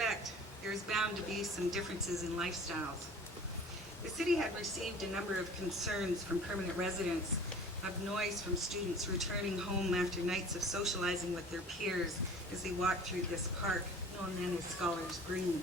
expect, there is bound to be some differences in lifestyles. The city had received a number of concerns from permanent residents of noise from students returning home after nights of socializing with their peers as they walked through this park, known then as Scholars Green.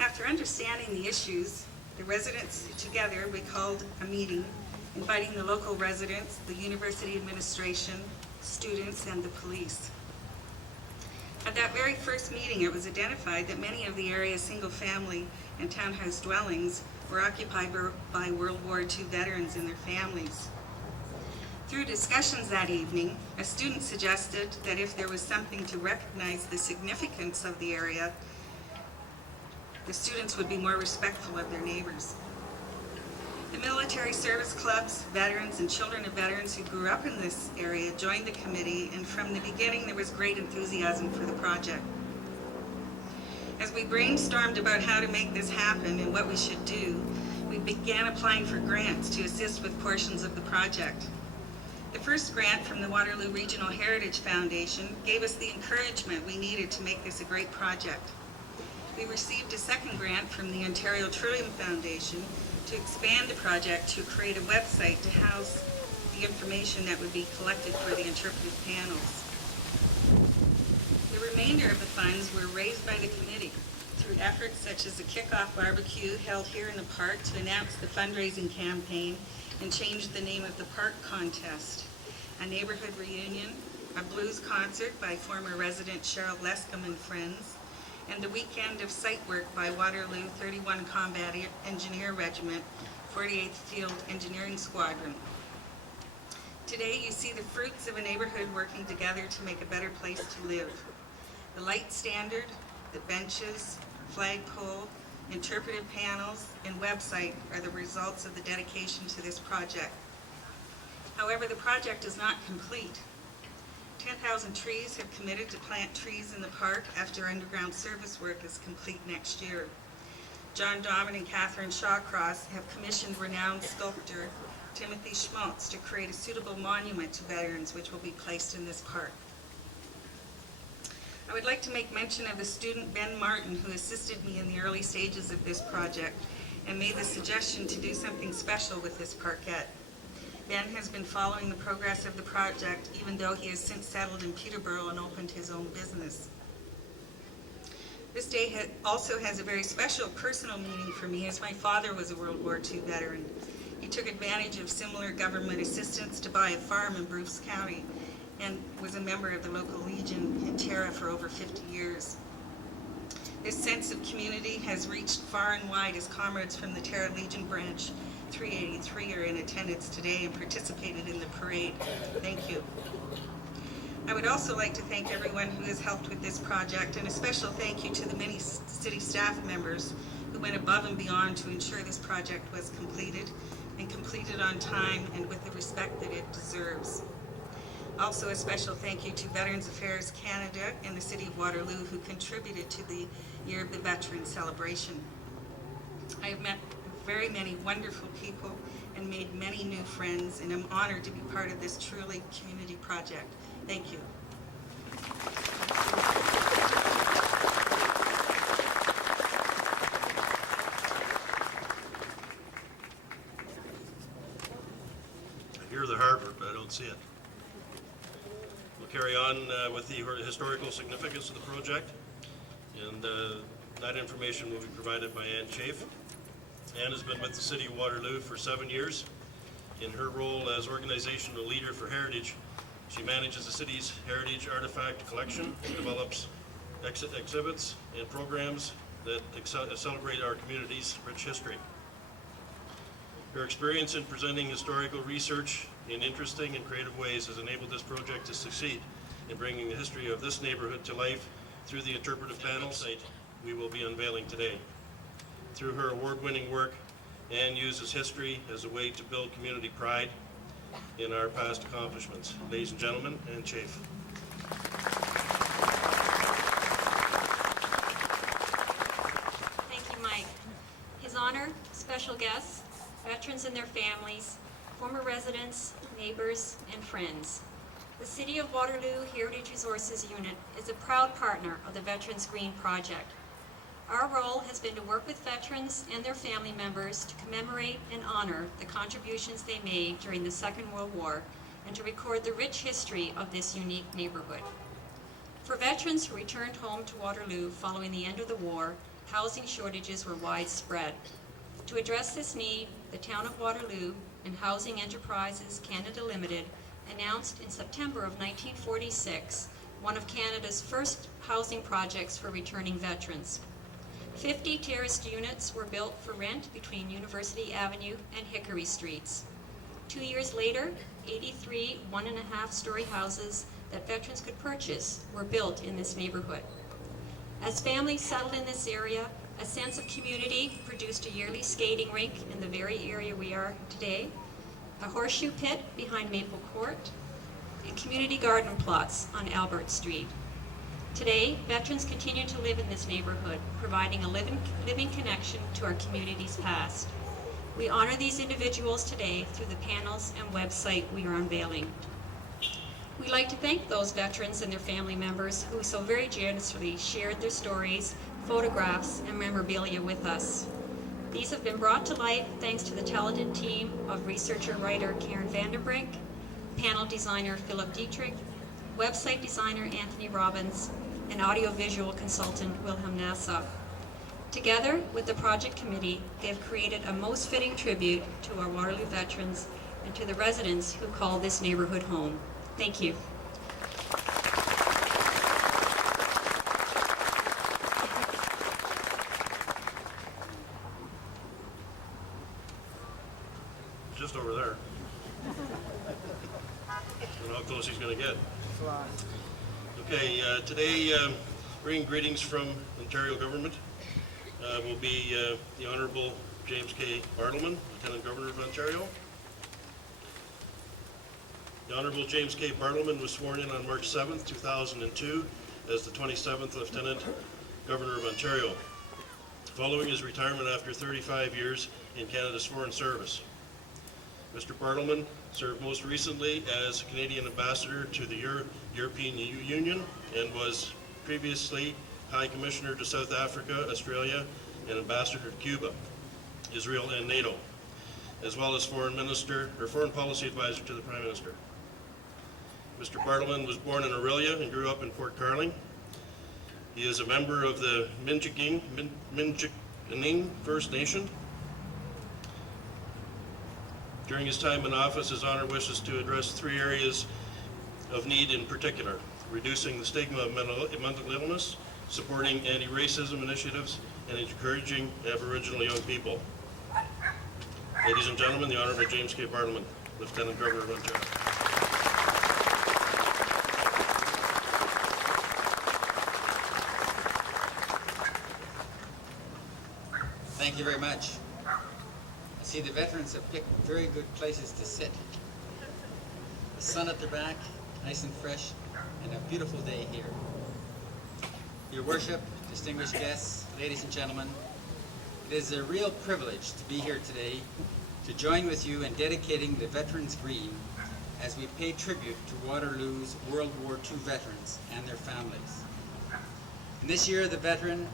After understanding the issues, the residents together, we called a meeting inviting the local residents, the university administration, students, and the police. At that very first meeting, it was identified that many of the area's single-family and townhouse dwellings were occupied by World War II veterans and their families. Through discussions that evening, a student suggested that if there was something to recognize the significance of the area, the students would be more respectful of their neighbors. The military service clubs, veterans, and children of veterans who grew up in this area joined the committee, and from the beginning there was great enthusiasm for the project. As we brainstormed about how to make this happen and what we should do, we began applying for grants to assist with portions of the project. The first grant from the Waterloo Regional Heritage Foundation gave us the encouragement we needed to make this a great project. We received a second grant from the Ontario Trillium Foundation to expand the project to create a website to house the information that would be collected for the interpretive panels. The remainder of the funds were raised by the committee through efforts such as a kickoff barbecue held here in the park to announce the fundraising campaign and change the name of the park contest, a neighborhood reunion, a blues concert by former resident Cheryl Lescombe and friends, and the weekend of site work by Waterloo 31 Combat Engineer Regiment, 48th Field Engineering Squadron. Today you see the fruits of a neighborhood working together to make a better place to live. The light standard, the benches, flagpole, interpretive panels, and website are the results of the dedication to this project. However, the project is not complete. 10,000 trees have committed to plant trees in the park after underground service work is complete next year. John Domin and Catherine Shawcross have commissioned renowned sculptor Timothy Schmaltz to create a suitable monument to veterans which will be placed in this park. I would like to make mention of the student Ben Martin, who assisted me in the early stages of this project and made the suggestion to do something special with this parkette. Ben has been following the progress of the project, even though he has since settled in Peterborough and opened his own business. This day also has a very special personal meaning for me, as my father was a World War II veteran. He took advantage of similar government assistance to buy a farm in Bruce County and was a member of the local Legion in Tara for over 50 years. This sense of community has reached far and wide as comrades from the Tara Legion branch 383 are in attendance today and participated in the parade. Thank you. I would also like to thank everyone who has helped with this project, and a special thank you to the many city staff members who went above and beyond to ensure this project was completed and completed on time and with the respect that it deserves. Also a special thank you to Veterans Affairs Canada and the City of Waterloo, who contributed to the Year of the Veteran celebration. I have met very many wonderful people and made many new friends, and I'm honored to be part of this truly community project. Thank you. I hear the harbor, but I don't see it. We'll carry on with the historical significance of the project, and that information will be provided by Ann Chafe. Ann has been with the City of Waterloo for 7 years. In her role as organizational leader for Heritage, she manages the city's heritage artifact collection and develops exhibits and programs that celebrate our community's rich history. Her experience in presenting historical research in interesting and creative ways has enabled this project to succeed in bringing the history of this neighborhood to life through the interpretive panel site we will be unveiling today. Through her award-winning work, Ann uses history as a way to build community pride in our past accomplishments. Ladies and gentlemen, Ann Chafe. Thank you, Mike. His Honor, special guests, veterans and their families, former residents, neighbors, and friends. The City of Waterloo Heritage Resources Unit is a proud partner of the Veterans Green Project. Our role has been to work with veterans and their family members to commemorate and honor the contributions they made during the Second World War and to record the rich history of this unique neighborhood. For veterans who returned home to Waterloo following the end of the war, housing shortages were widespread. To address this need, the Town of Waterloo and Housing Enterprises Canada Limited announced in September of 1946 one of Canada's first housing projects for returning veterans. 50 terraced units were built for rent between University Avenue and Hickory Streets. 2 years later, 83 1.5-story houses that veterans could purchase were built in this neighborhood. As families settled in this area, a sense of community produced a yearly skating rink in the very area we are today, a horseshoe pit behind Maple Court, and community garden plots on Albert Street. Today, veterans continue to live in this neighborhood, providing a living connection to our community's past. We honor these individuals today through the panels and website we are unveiling. We'd like to thank those veterans and their family members who so very generously shared their stories, photographs, and memorabilia with us. These have been brought to life thanks to the talented team of researcher-writer Karen Vanderbrink, panel designer Philip Dietrich, website designer Anthony Robbins, and audiovisual consultant Wilhelm Nassau. Together with the project committee, they have created a most fitting tribute to our Waterloo veterans and to the residents who call this neighborhood home. Thank you. Just over there. And how close he's going to get. Okay, today bringing greetings from Ontario government will be the Honourable James K. Bartleman, Lieutenant Governor of Ontario. The Honourable James K. Bartleman was sworn in on March 7th, 2002 as the 27th Lieutenant Governor of Ontario, following his retirement after 35 years in Canada's Foreign Service. Mr. Bartleman served most recently as Canadian Ambassador to the European Union and was previously High Commissioner to South Africa, Australia, and Ambassador to Cuba, Israel, and NATO, as well as Foreign Policy Advisor to the Prime Minister. Mr. Bartleman was born in Orillia and grew up in Port Carling. He is a member of the Minjikining First Nation. During his time in office, his honor wishes to address 3 areas of need in particular: reducing the stigma of mental illness, supporting anti-racism initiatives, and encouraging Aboriginal young people. Ladies and gentlemen, the Honourable James K. Bartleman, Lieutenant Governor of Ontario. Thank you very much. I see the veterans have picked very good places to sit. The sun at their back, nice and fresh, and a beautiful day here. Your Worship, distinguished guests, ladies and gentlemen, it is a real privilege to be here today to join with you in dedicating the Veterans Green as we pay tribute to Waterloo's World War II veterans and their families. And this year, the veteran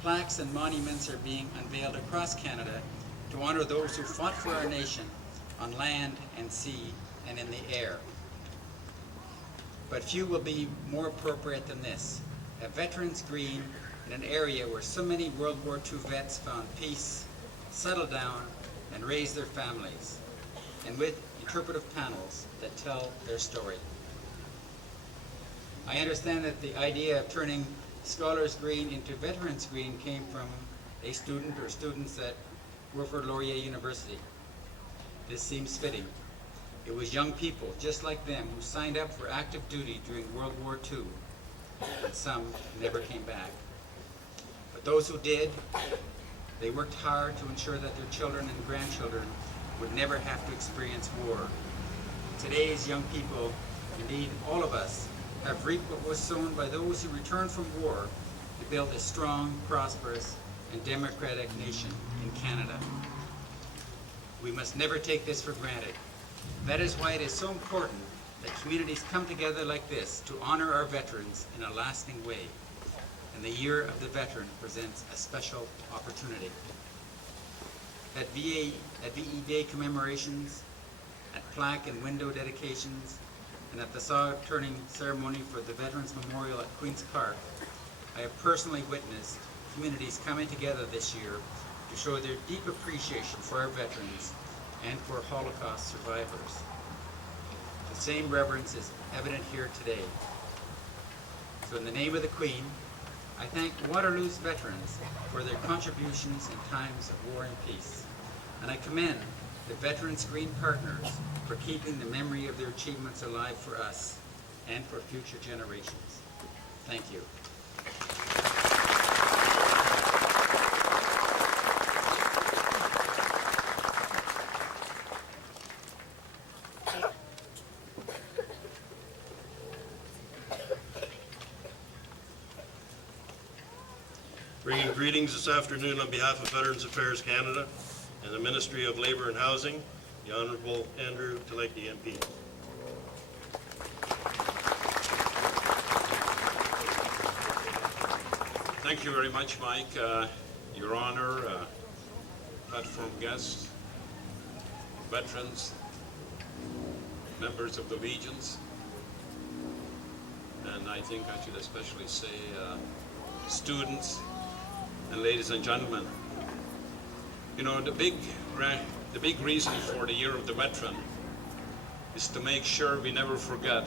plaques and monuments are being unveiled across Canada to honor those who fought for our nation on land and sea and in the air. But few will be more appropriate than this: a Veterans Green in an area where so many World War II vets found peace, settled down, and raised their families, and with interpretive panels that tell their story. I understand that the idea of turning Scholars Green into Veterans Green came from a student or students at Wilfrid Laurier University. This seems fitting. It was young people just like them who signed up for active duty during World War II, and some never came back. But those who did, they worked hard to ensure that their children and grandchildren would never have to experience war. Today's young people, indeed all of us, have reaped what was sown by those who returned from war to build a strong, prosperous, and democratic nation in Canada. We must never take this for granted. That is why it is so important that communities come together like this to honor our veterans in a lasting way, and the Year of the Veteran presents a special opportunity. At VE Day commemorations, at plaque and window dedications, and at the saw turning ceremony for the Veterans Memorial at Queen's Park, I have personally witnessed communities coming together this year to show their deep appreciation for our veterans and for Holocaust survivors. The same reverence is evident here today. So in the name of the Queen, I thank Waterloo's veterans for their contributions in times of war and peace, and I commend the Veterans Green Partners for keeping the memory of their achievements alive for us and for future generations. Thank you. Bringing greetings this afternoon on behalf of Veterans Affairs Canada and the Ministry of Labour and Housing, the Honourable Andrew Teleki, MP. Thank you very much, Mike. Your Honor, platform guests, veterans, members of the Legions, and I think I should especially say students and ladies and gentlemen. You know, the big reason for the Year of the Veteran is to make sure we never forget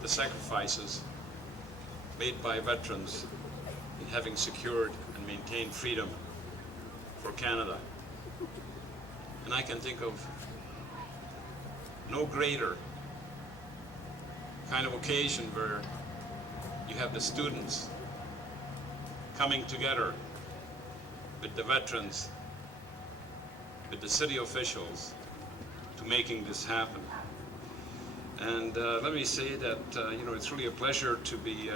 the sacrifices made by veterans in having secured and maintained freedom for Canada. And I can think of no greater kind of occasion where you have the students coming together with the veterans, with the city officials, to making this happen. And let me say that you know, it's really a pleasure to be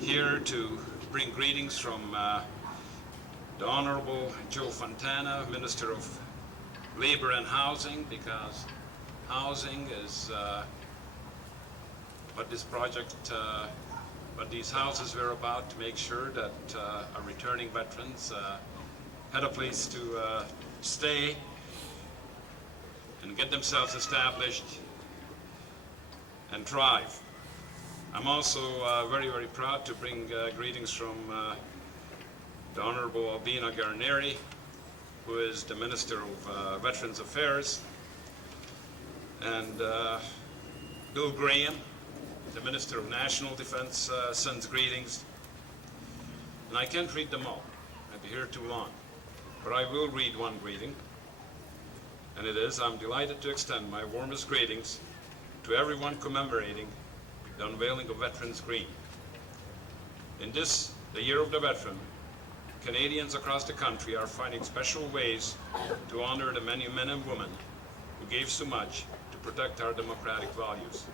here to bring greetings from the Honorable Joe Fontana, Minister of Labour and Housing, because housing is what this project, what these houses were about, to make sure that our returning veterans had a place to stay and get themselves established and thrive. I'm also very, very proud to bring greetings from the Honourable Albina Garneri, who is the Minister of Veterans Affairs, and Bill Graham, the Minister of National Defence, sends greetings. And I can't read them all. I'd be here too long. But I will read one greeting. And it is, I'm delighted to extend my warmest greetings to everyone commemorating the unveiling of Veterans Green. In this, the Year of the Veteran, Canadians across the country are finding special ways to honor the many men and women who gave so much to protect our democratic values.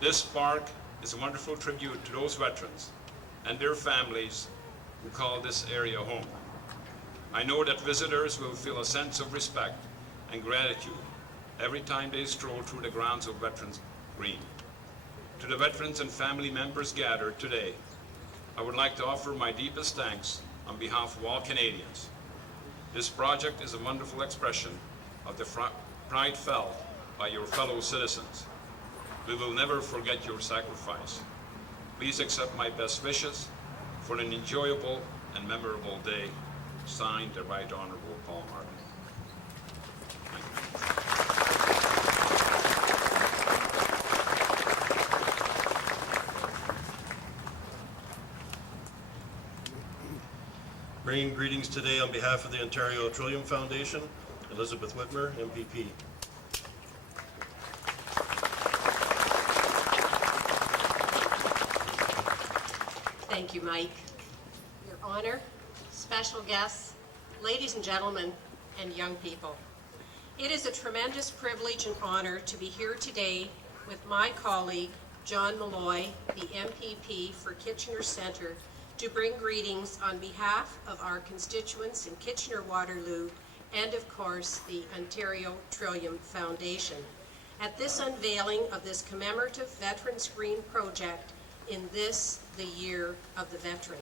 This park is a wonderful tribute to those veterans and their families who call this area home. I know that visitors will feel a sense of respect and gratitude every time they stroll through the grounds of Veterans Green. To the veterans and family members gathered today, I would like to offer my deepest thanks on behalf of all Canadians. This project is a wonderful expression of the pride felt by your fellow citizens. We will never forget your sacrifice. Please accept my best wishes for an enjoyable and memorable day. Signed, the Right Honourable Paul Martin. Bringing greetings today on behalf of the Ontario Trillium Foundation, Elizabeth Whitmer, MPP. Thank you, Mike. Your Honor, special guests, ladies and gentlemen, and young people. It is a tremendous privilege and honor to be here today with my colleague, John Malloy, the MPP for Kitchener Centre, to bring greetings on behalf of our constituents in Kitchener-Waterloo and, of course, the Ontario Trillium Foundation. at this unveiling of this commemorative Veterans Green project in this, the Year of the Veteran.